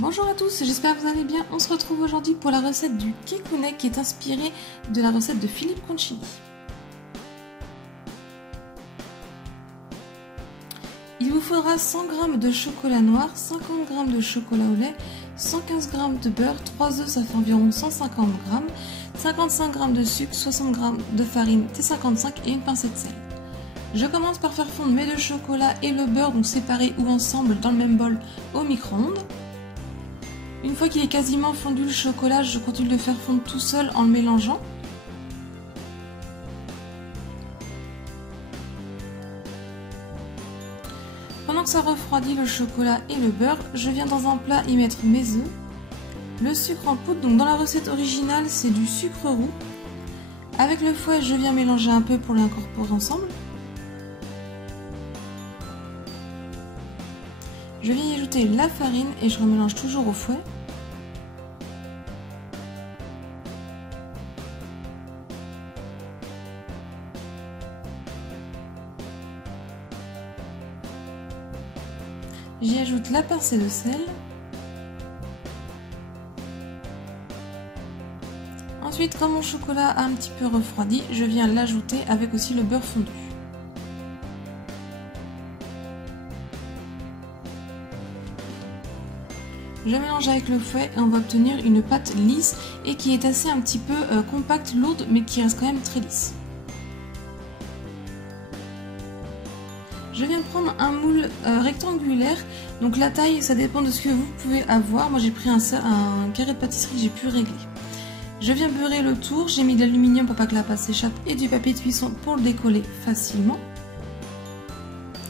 Bonjour à tous, j'espère que vous allez bien. On se retrouve aujourd'hui pour la recette du kekounek qui est inspirée de la recette de Philippe Concini. Il vous faudra 100 g de chocolat noir, 50 g de chocolat au lait, 115 g de beurre, 3 œufs, ça fait environ 150 g, 55 g de sucre, 60 g de farine T55 et une pincée de sel. Je commence par faire fondre mes deux chocolats et le beurre, donc séparés ou ensemble dans le même bol au micro-ondes. Une fois qu'il est quasiment fondu le chocolat, je continue de le faire fondre tout seul en le mélangeant. Pendant que ça refroidit le chocolat et le beurre, je viens dans un plat y mettre mes œufs. Le sucre en poudre, donc dans la recette originale, c'est du sucre roux. Avec le fouet, je viens mélanger un peu pour l'incorporer ensemble. Je viens y ajouter la farine et je remélange toujours au fouet. J'y ajoute la pincée de sel. Ensuite, quand mon chocolat a un petit peu refroidi, je viens l'ajouter avec aussi le beurre fondu. Je mélange avec le fouet et on va obtenir une pâte lisse et qui est assez un petit peu compacte, lourde, mais qui reste quand même très lisse. Je viens prendre un moule rectangulaire, donc la taille ça dépend de ce que vous pouvez avoir. Moi j'ai pris un carré de pâtisserie que j'ai pu régler. Je viens beurrer le tour, j'ai mis de l'aluminium pour pas que la pâte s'échappe et du papier de cuisson pour le décoller facilement.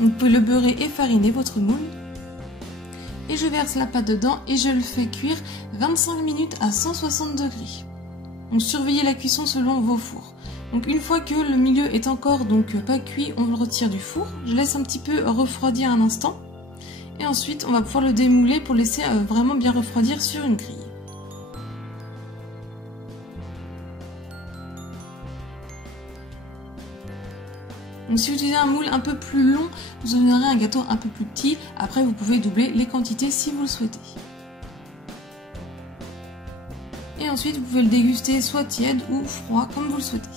Vous pouvez le beurrer et fariner votre moule. Et je verse la pâte dedans et je le fais cuire 25 minutes à 160 degrés. Donc surveillez la cuisson selon vos fours. Donc une fois que le milieu est encore pas cuit, on le retire du four. Je laisse un petit peu refroidir un instant. Et ensuite on va pouvoir le démouler pour laisser vraiment bien refroidir sur une grille. Donc si vous utilisez un moule un peu plus long, vous obtiendrez un gâteau un peu plus petit. Après, vous pouvez doubler les quantités si vous le souhaitez. Et ensuite, vous pouvez le déguster soit tiède ou froid, comme vous le souhaitez.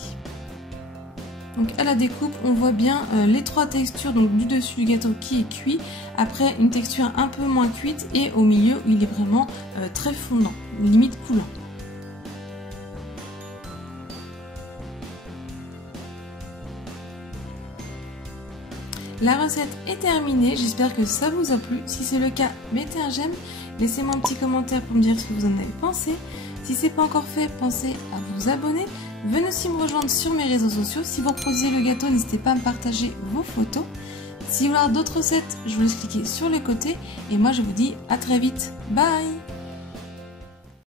Donc à la découpe, on voit bien les trois textures donc du dessus du gâteau qui est cuit. Après, une texture un peu moins cuite et au milieu, où il est vraiment très fondant, limite coulant. La recette est terminée, j'espère que ça vous a plu. Si c'est le cas, mettez un j'aime, laissez-moi un petit commentaire pour me dire ce que vous en avez pensé. Si ce n'est pas encore fait, pensez à vous abonner. Venez aussi me rejoindre sur mes réseaux sociaux. Si vous reproduisez le gâteau, n'hésitez pas à me partager vos photos. Si vous voulez avoir d'autres recettes, je vous laisse cliquer sur le côté. Et moi, je vous dis à très vite. Bye!